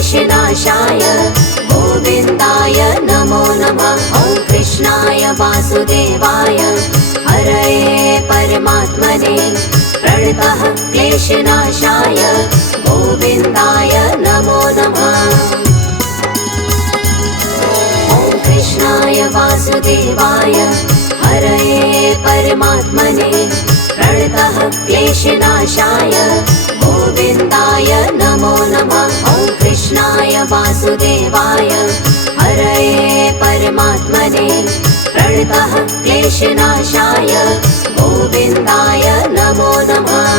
क्लेशनाशाय गोविन्दाय नमो नमः। ॐ कृष्णाय वासुदेवाय हरये परमात्मने प्रणतः क्लेशनाशाय गोविन्दाय नमो नमः। ॐ कृष्णाय वासुदेवाय हरये परमात्मने प्रणतः क्लेशनाशाय गोविन्दाय नमो नमः। ॐ कृष्णाय वासुदेवाय हरये परमात्मने प्रणतः क्लेशनाशाय गोविन्दाय नमो नमः।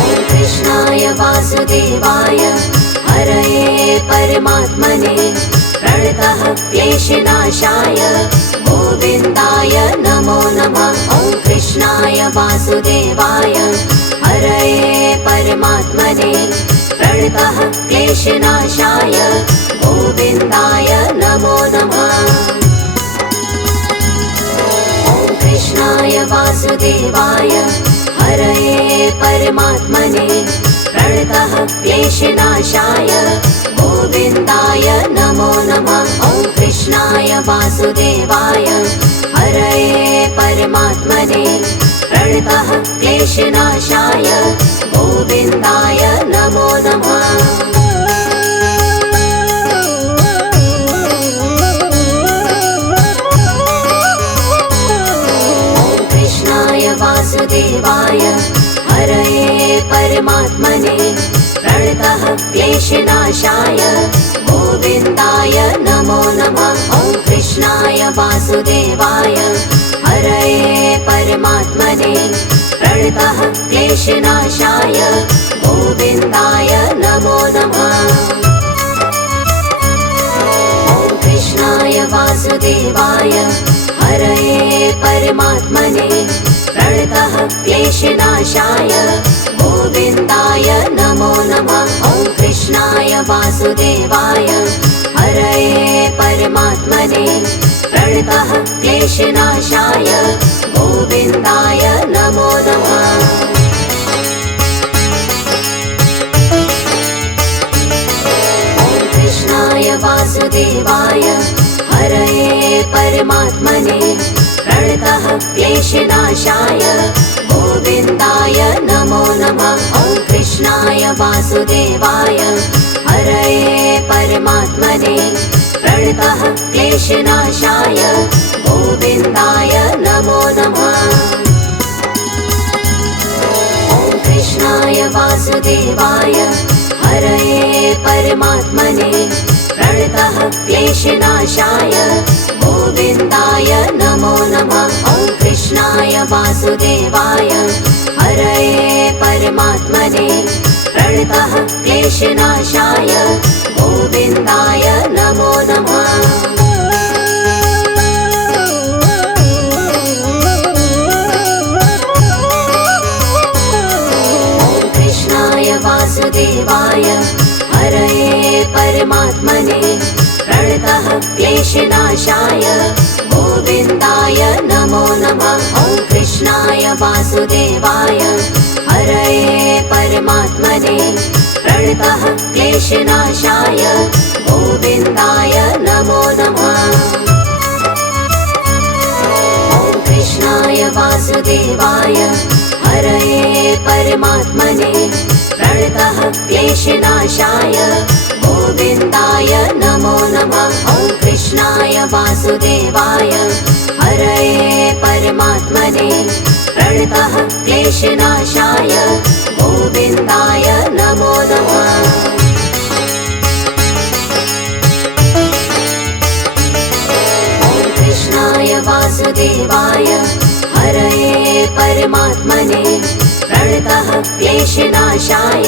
ॐ कृष्णाय वासुदेवाय हरये परमात्मने प्रणतः क्लेशनाशाय गोविन्दाय नमो नमः। ॐ कृष्णाय वासुदेवाय हरये परमात्मने प्रणतः क्लेशनाशाय गोविन्दाय नमो नमः। ॐ कृष्णाय वासुदेवाय हरये परमात्मने प्रणतः क्लेशनाशाय गोविन्दाय नमो नमः। ॐ कृष्णाय वासुदेवाय हरये परमात्मने प्रणतः क्लेशनाशाय गोविन्दाय नमो नमः। ॐ कृष्णाय वासुदेवाय हरये परमात्मने प्रणतः क्लेशनाशाय गोविन्दाय नमो नमः। ॐ कृष्णाय वासुदेवाय हरये परमात्मने प्रणतः क्लेशनाशाय गोविन्दाय नमो नमः। ॐ कृष्णाय वासुदेवाय हरये परमात्मने प्रणतः क्लेशनाशाय गोविन्दाय नमो नमः। ॐ कृष्णाय वासुदेवाय हरये परमात्मने प्रणतः क्लेशनाशाय गोविन्दाय नमो नमः। ॐ कृष्णाय वासुदेवाय हरये परमात्मने प्रणतः क्लेशनाशाय गोविन्दाय नमो नमः। ॐ कृष्णाय वासुदेवाय हरये परमात्मने प्रणतः क्लेशनाशाय गोविन्दाय नमो नमः। ॐ कृष्णाय वासुदेवाय हरये परमात्मने प्रणतः क्लेशनाशाय गोविन्दाय नमो नमः। ॐ कृष्णाय वासुदेवाय हरये परमात्मने प्रणतः क्लेशनाशाय गोविन्दाय नमो नमः। ॐ कृष्णाय वासुदेवाय हरये परमात्मने प्रणतः क्लेशनाशाय गोविन्दाय नमो नमः। ॐ कृष्णाय वासुदेवाय हरये परमात्मने प्रणतः क्लेशनाशाय गोविन्दाय नमो नमः। ॐ कृष्णाय वासुदेवाय हरये परमात्मने प्रणतः क्लेशनाशाय गोविन्दाय नमो नमः। ॐ कृष्णाय वासुदेवाय हरये परमात्मने प्रणतः क्लेशनाशाय गोविन्दाय नमो नमः। ॐ कृष्णाय वासुदेवाय हरये परमात्मने प्रणतः क्लेशनाशाय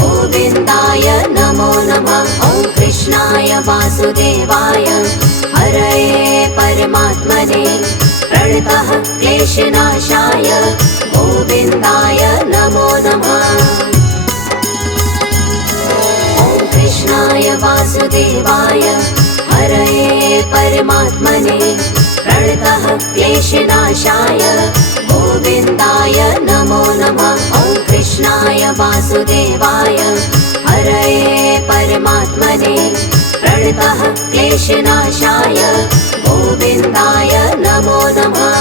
गोविन्दाय नमो नमः। ॐ कृष्णाय वासुदेवाय हरये परमात्मने प्रणतः क्लेशनाशाय गोविन्दाय नमो नमः। ॐ कृष्णाय वासुदेवाय हरये परमात्मने प्रणतः क्लेशनाशाय गोविन्दाय नमो नमः। वासुदेवाय हरये परमात्मने प्रणतः क्लेशनाशाय गोविन्दाय नमो नमः।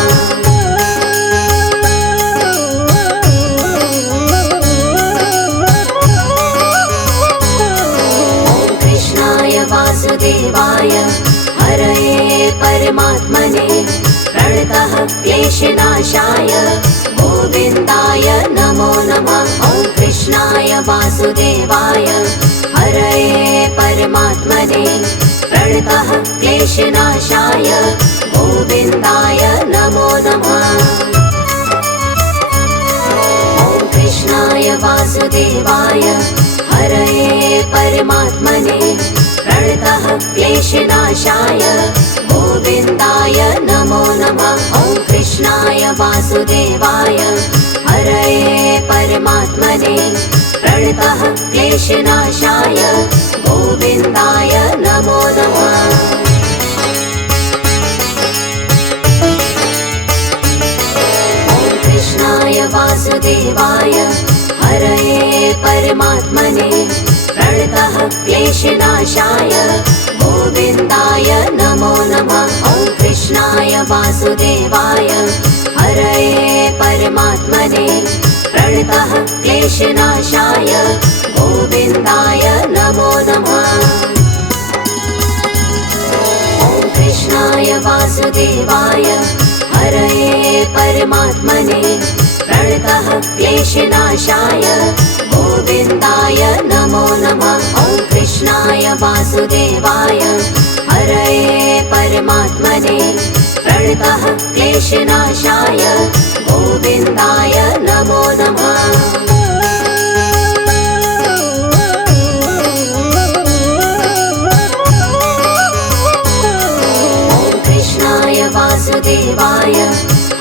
वासुदेवाय हरये परमात्मने प्रणतः क्लेशनाशाय गोविन्दाय नमो नमः। ॐ कृष्णाय वासुदेवाय हरये परमात्मने प्रणतः क्लेशनाशाय गोविन्दाय नमो नमः। ॐ कृष्णाय वासुदेवाय हरये परमात्मने प्रणतः क्लेशनाशाय गोविन्दाय नमो नमः। ॐ कृष्णाय वासुदेवाय हरये परमात्मने प्रणतः क्लेशनाशाय गोविन्दाय नमो नमः। ॐ कृष्णाय वासुदेवाय हरये परमात्मने प्रणतः क्लेशनाशाय गोविन्दाय नमो नमः। ॐ कृष्णाय वासुदेवाय हरये परमात्मने प्रणतः क्लेशनाशाय गोविन्दाय नमो नमः। ॐ कृष्णाय वासुदेवाय हरये परमात्मने प्रणतः क्लेशनाशाय गोविन्दाय नमो नमः। ॐ कृष्णाय वासुदेवाय हरये परमात्मने प्रणतः क्लेशनाशाय गोविन्दाय नमो नमः। ॐ कृष्णाय वासुदेवाय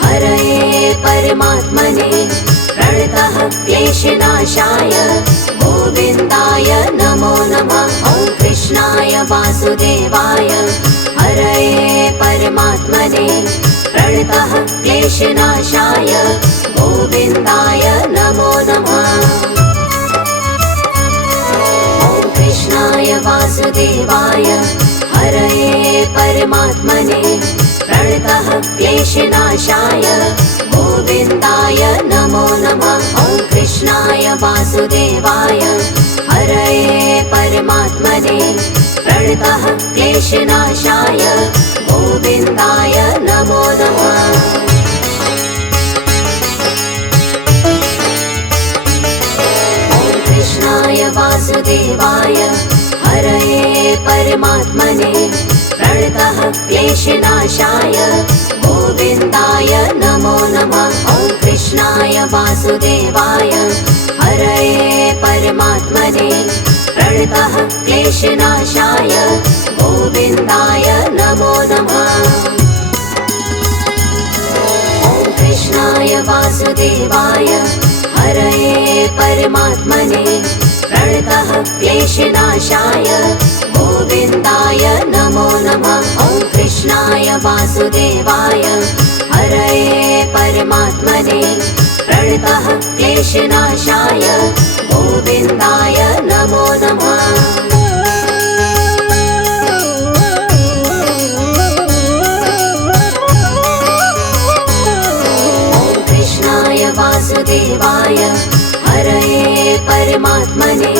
हरये परमात्मने प्रणतः क्लेशनाशाय गोविन्दाय नमो नमः। ॐ कृष्णाय वासुदेवाय हरये परमात्मने प्रणतः क्लेशनाशाय गोविन्दाय नमो नमः। ॐ कृष्णाय वासुदेवाय हरये परमात्मने प्रणतः क्लेशनाशाय गोविन्दाय नमो नमः। ॐ कृष्णाय वासुदेवाय हरये परमात्मने प्रणतः क्लेशनाशाय गोविन्दाय नमो नमः। ॐ कृष्णाय वासुदेवाय हरये परमात्मने प्रणतः क्लेशनाशाय गोविन्दाय नमो नमः। ॐ कृष्णाय वासुदेवाय हरये परमात्मने प्रणतः क्लेशनाशाय गोविन्दाय नमो नमः। ॐ कृष्णाय वासुदेवाय हरये परमात्मने प्रणतः क्लेशनाशाय गोविन्दाय नमो नमः। ॐ कृष्णाय वासुदेवाय हरये परमात्मने प्रणतः क्लेशनाशाय गोविन्दाय नमो नमः। ॐ कृष्णाय वासुदेवाय हरये परमात्मने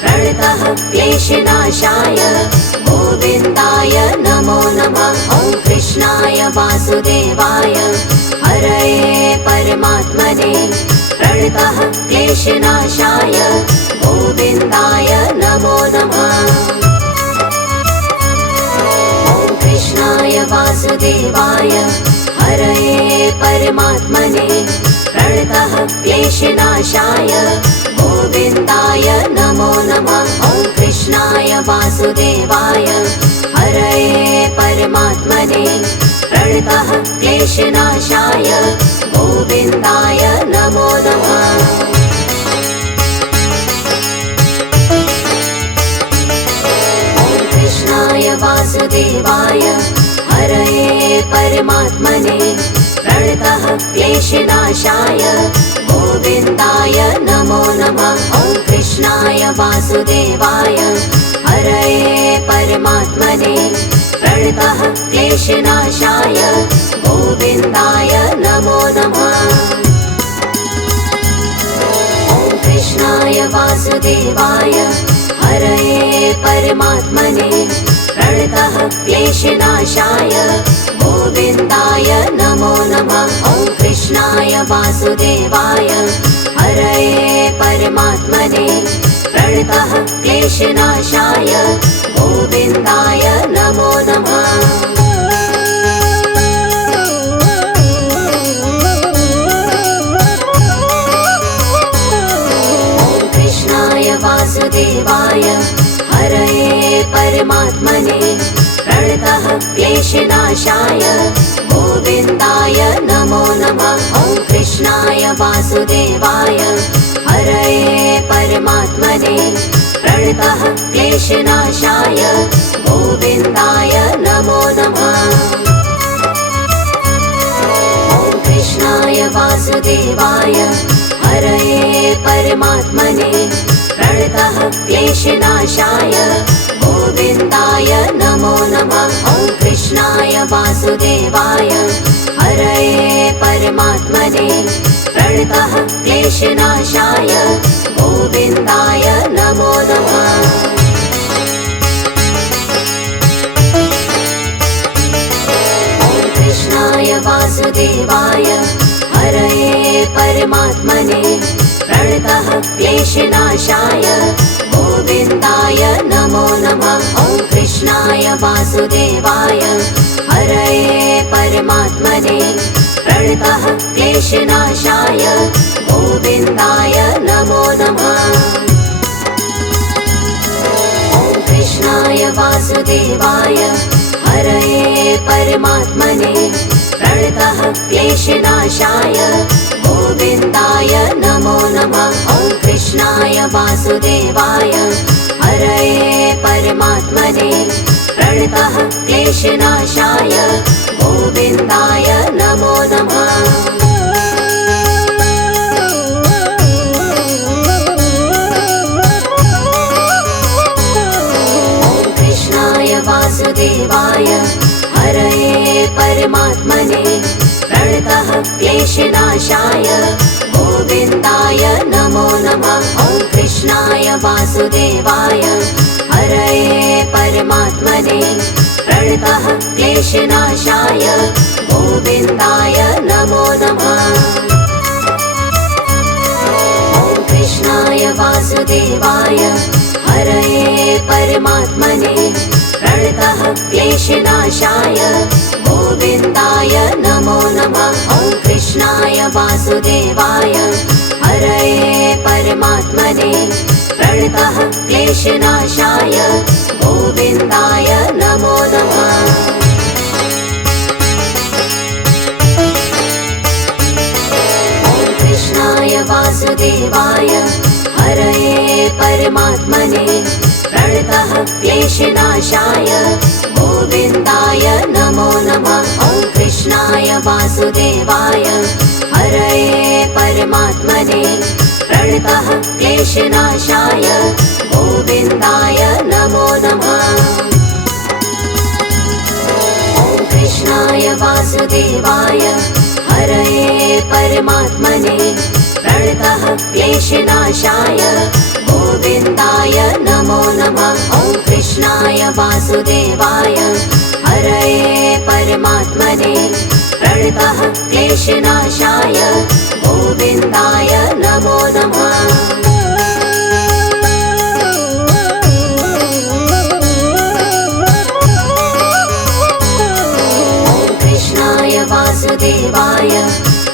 प्रणतः क्लेशनाशाय गोविन्दाय नमो नमः। ॐ कृष्णाय वासुदेवाय हरये परमात्मने प्रणतः क्लेशनाशाय गोविन्दाय नमो नमः। ॐ कृष्णाय वासुदेवाय हरये परमात्मने प्रणतः क्लेशनाशाय गोविन्दाय नमो नमः। ॐ कृष्णाय वासुदेवाय हरये परमात्मने प्रणतः क्लेशनाशाय गोविन्दाय नमो नमः। ॐ कृष्णाय वासुदेवाय हरये परमात्मने प्रणतः क्लेशनाशाय गोविन्दाय नमो नमः। ॐ वासुदेवाय हरये परमात्मने प्रणतः क्लेशनाशाय गोविन्दाय नमो नमः। ॐ कृष्णाय वासुदेवाय हरये परमात्मने प्रणतः क्लेशनाशाय गोविन्दाय नमो नमः। ॐ कृष्णाय वासुदेवाय हरये परमात्मने प्रणतः क्लेशनाशाय गोविन्दाय नमो नमः। ॐ कृष्णाय वासुदेवाय हरये परमात्मने प्रणतः क्लेशनाशाय गोविन्दाय नमो नमः। ॐ कृष्णाय वासुदेवाय हरये परमात्मने प्रणतः क्लेशनाशाय गोविन्दाय नमो नमः। ॐ कृष्णाय वासुदेवाय हरये परमात्मने प्रणतः क्लेशनाशाय गोविन्दाय नमो नमः। ॐ कृष्णाय वासुदेवाय हरये परमात्मने प्रणतः क्लेशनाशाय गोविन्दाय नमो नमः। ॐ कृष्णाय वासुदेवाय हरये परमात्मने प्रणतः क्लेशनाशाय गोविन्दाय नमो नमः। ॐ कृष्णाय वासुदेवाय हरये परमात्मने प्रणतः क्लेशनाशाय गोविन्दाय नमो नमः। ॐ कृष्णाय वासुदेवाय हरये परमात्मने प्रणतः क्लेशनाशाय गोविन्दाय नमो नमः। ॐ कृष्णाय वासुदेवाय हरये परमात्मने प्रणतः क्लेशनाशाय गोविन्दाय नमो नमः। ॐ कृष्णाय वासुदेवाय हरये परमात्मने प्रणतः क्लेशनाशाय गोविन्दाय नमो नमः। ॐ कृष्णाय वासुदेवाय हरये परमात्मने प्रणतः क्लेशनाशाय गोविन्दाय नमो नमः। ॐ कृष्णाय वासुदेवाय हरये परमात्मने प्रणतः क्लेशनाशाय गोविन्दाय नमो नमः। ॐ कृष्णाय वासुदेवाय हरये परमात्मने प्रणतः क्लेशनाशाय गोविन्दाय नमो नमः। ॐ कृष्णाय वासुदेवाय हरये परमात्मने प्रणतः क्लेशनाशाय गोविन्दाय नमो नमः। ॐ कृष्णाय वासुदेवाय हरये परमात्मने प्रणतः क्लेशनाशाय गोविन्दाय नमो नमः। ॐ कृष्णाय वासुदेवाय हरये परमात्मने प्रणतः क्लेशनाशाय गोविन्दाय नमो नमः। ॐ कृष्णाय वासुदेवाय हरये परमात्मने प्रणतः क्लेशनाशाय गोविन्दाय नमो नमः। ॐ कृष्णाय वासुदेवाय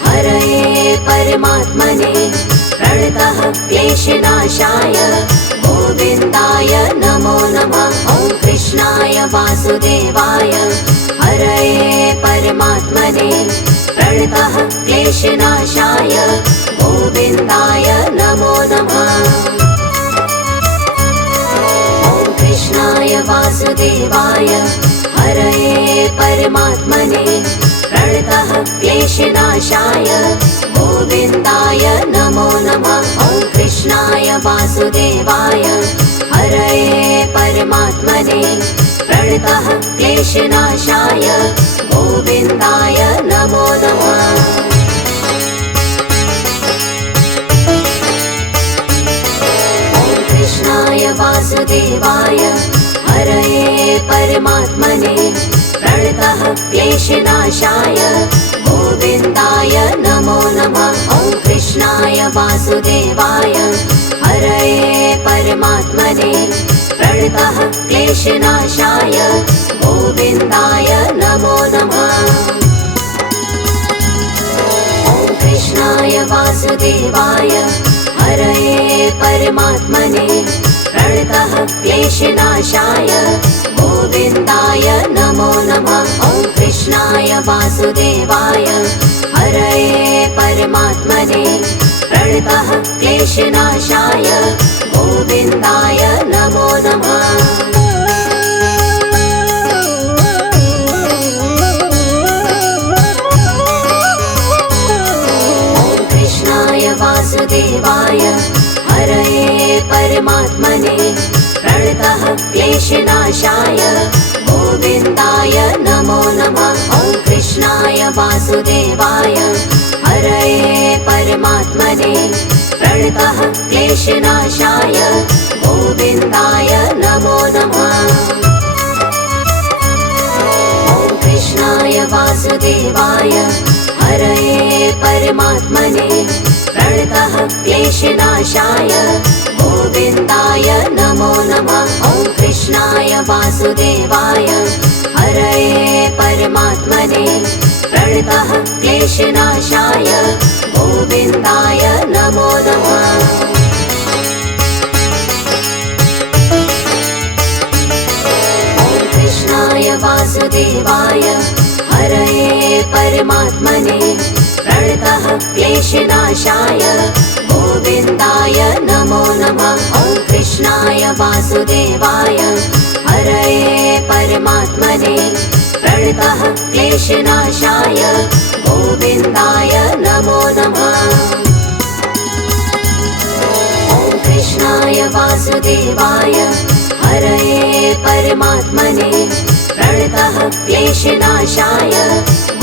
हरये परमात्मने प्रणतः क्लेशनाशाय गोविन्दाय नमो नमः। ॐ कृष्णाय वासुदेवाय हरये परमात्मने प्रणतः क्लेशनाशाय गोविन्दाय नमो नमः। ॐ कृष्णाय वासुदेवाय हरये परमात्मने प्रणतः क्लेशनाशाय गोविन्दाय नमो नमः। ॐ कृष्णाय वासुदेवाय वासुदेवाय हरये परमात्मने प्रणतः क्लेशनाशाय गोविन्दाय नमो नमः। कृष्णाय वासुदेवाय हरये परमात्मने प्रणतः क्लेशनाशाय गोविन्दाय नमो नमः। ॐ कृष्णाय वासुदेवाय हरये परमात्मने प्रणतः क्लेशनाशाय गोविन्दाय नमो नमः। ॐ कृष्णाय वासुदेवाय हरये परमात्मने प्रणतः क्लेशनाशाय गोविन्दाय नमो नमः। ॐ कृष्णाय वासुदेवाय हरये परमात्मने प्रणतः क्लेशनाशाय गोविन्दाय नमो नमः। वासुदेवाय हरये परमात्मने प्रणतः क्लेशनाशाय गोविन्दाय नमो नमः। ॐ कृष्णाय वासुदेवाय हरये परमात्मने प्रणतः क्लेशनाशाय गोविन्दाय नमो नमः। ॐ कृष्णाय वासुदेवाय हरये परमात्मने प्रणतः क्लेशनाशाय गोविन्दाय नमो नमः। ॐ कृष्णाय वासुदेवाय हरये परमात्मने प्रणतः क्लेशनाशाय गोविन्दाय नमो नमः। ॐ कृष्णाय वासुदेवाय हरये परमात्मने प्रणतः क्लेशनाशाय गोविन्दाय नमो नमः। ॐ कृष्णाय वासुदेवाय हरये परमात्मने प्रणतः क्लेशनाशाय गोविन्दाय नमो नमः। ॐ कृष्णाय वासुदेवाय हरये परमात्मने प्रणतः क्लेशनाशाय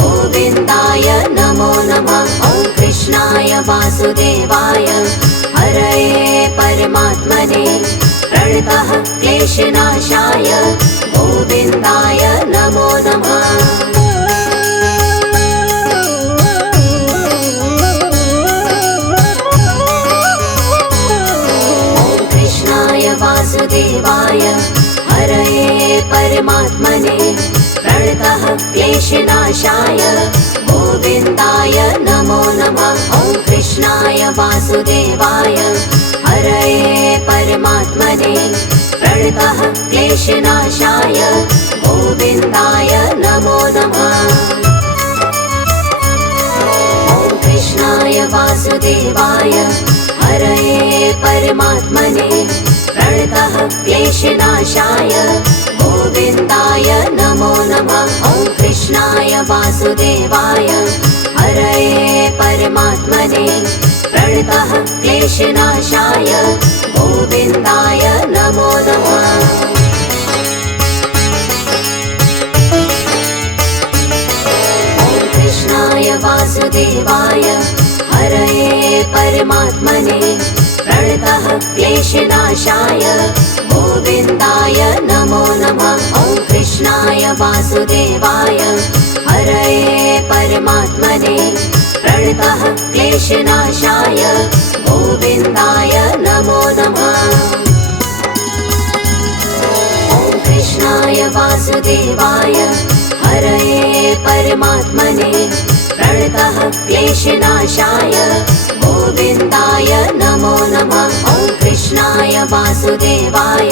गोविन्दाय नमो नमः। ॐ कृष्णाय वासुदेवाय हरये परमात्मने प्रणतः क्लेशनाशाय गोविन्दाय नमो नमः। ॐ कृष्णाय वासुदेवाय हरये परमात्मने प्रणतः क्लेशनाशाय गोविन्दाय नमो नमः। ॐ कृष्णाय वासुदेवाय हरये परमात्मने प्रणतः क्लेशनाशाय गोविन्दाय नमो नमः। ॐ कृष्णाय वासुदेवाय हरये परमात्मने प्रणतः क्लेशनाशाय गोविन्दाय नमो नमः। ॐ कृष्णाय वासुदेवाय हरये परमात्मने प्रणतः क्लेशनाशाय गोविन्दाय नमो नमः। ॐ कृष्णाय वासुदेवाय हरये परमात्मने प्रणतः क्लेशनाशाय गोविन्दाय नमो नमः। ॐ कृष्णाय वासुदेवाय हरये परमात्मने प्रणतः क्लेशनाशाय गोविन्दाय नमो नमः। ॐ कृष्णाय वासुदेवाय हरये परमात्मने प्रणतः क्लेशनाशाय गोविन्दाय नमो नमः। ॐ कृष्णाय वासुदेवाय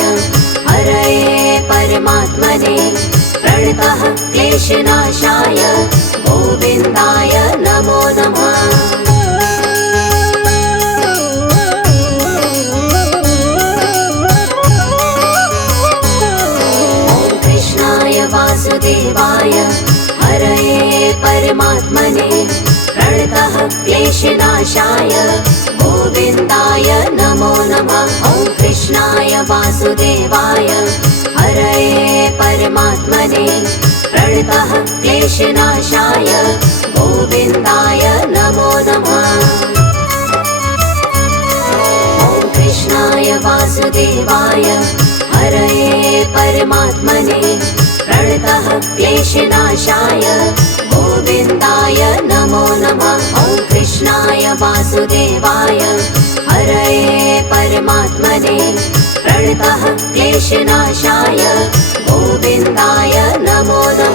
हरये परमात्मने प्रणतः क्लेशनाशाय गोविन्दाय नमो नमः। ॐ कृष्णाय वासुदेवाय हरये परमात्मने प्रणतः क्लेशनाशाय गोविन्दाय नमो नमः। कृष्णाय वासुदेवाय हरये परमात्मने प्रणतः क्लेशनाशाय गोविन्दाय नमो नमः। ॐ कृष्णाय वासुदेवाय हरये परमात्मने प्रणतः क्लेशनाशाय गोविन्दाय नमो नमः। ॐ कृष्णाय वासुदेवाय हरये परमात्मने प्रणतः क्लेशनाशाय गोविन्दाय नमो नमः।